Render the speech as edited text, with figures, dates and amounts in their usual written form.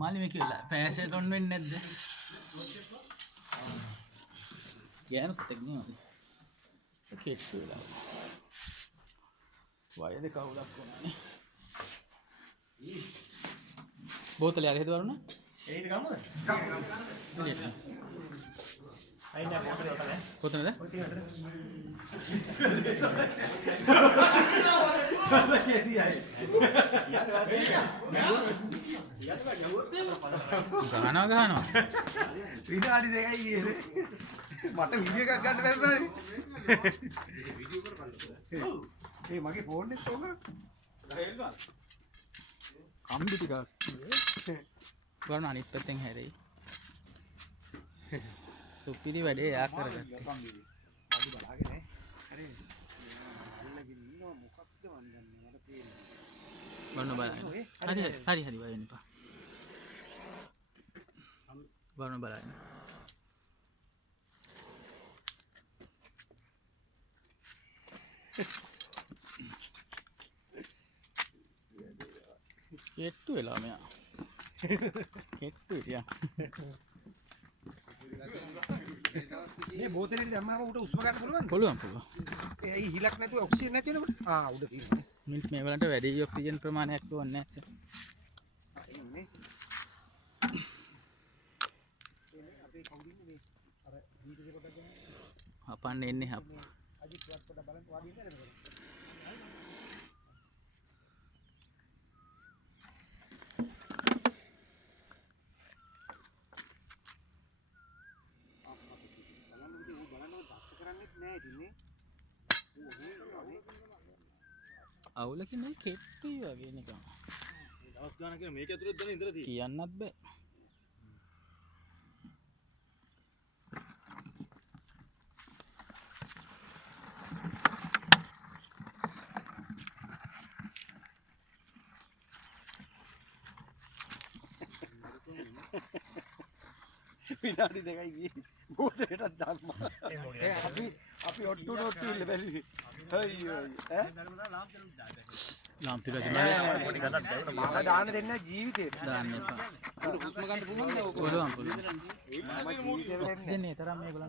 මාළි මේ කියලා ෆෑෂන් ඔන් වෙන්නේ නැද්ද? ගෑනුත් එක්ක නේද? කෙට්ටු වෙලා. වයද කවුලක් වුණානේ. බෝතලේ අර හේතුවරුණා? ඒකට ගමුද? අයින් නෑ මොකද උතනේ? කොතනද? ගහනවා විනාඩි දෙකයි ගියේ මට වීඩියෝ එකක් ගන්න බැරිනේ වීඩියෝ කරපන්න ඒ මගේ ෆෝන් එකේ තෝම ගහෙල්වා කම්බි ටිකක් ගන්න අනිත් පැත්තෙන් හැරෙයි සුපිරි වැඩේ යා කරගත්තා කම්බි මඩි බලාගෙන හරි අල්ලගෙන ඉන්නවා මොකක්ද වන්දන්නේ මට තේරෙන්නේ බලන්න බලන්න හරි බලන්න එපා බලන්න බලන්න කෙට්ටු වෙලා මෙයා කෙට්ටු ඉතියා මේ බෝතලෙට දැම්මම උඩ උස්ම ගන්න පුළුවන්ද? පුළුවන්. ඒ හිලක් නැතුව ඔක්සිජන් නැති වෙනකොට උඩ තියෙනවා. මිනිත් මේ වලට වැඩි ඔක්සිජන් ප්‍රමාණයක් ඕනේ නැහැ. එන්නේ. අපේ කවුදින්නේ මේ අර වීඩියෝ එක පොඩ්ඩක් ගන්න. හපන්න එන්නේ හප. අජිත් පොඩ්ඩක් බලන්න වාඩි ඉන්නද නේද? අවුලකින් නෙවෙයි කෙට්ටුයි වගේ නිකන්. දවස් ගානක් කියන මේක ඇතුළේ දැන ඉඳලා තියෙන්නේ. කියන්නත් බෑ. විනාඩි දෙකයි ගියේ බෝතලෙටත් දාම්මා අපි ඔට්ටු නොට්ටු ඉල්ල බැලුවේ අයියෝ ඈ ලාම් තියලා පොඩි ගන්නත් බැහැ. මම දාන්න දෙන්නේ ජීවිතේ දාන්න එපා. හුස්ම ගන්න පුළුවන්ද ඕක පුළුවන්. මම ජීවිතේ ඔක්සිජන් ඒ තරම් මේගොල්ලන්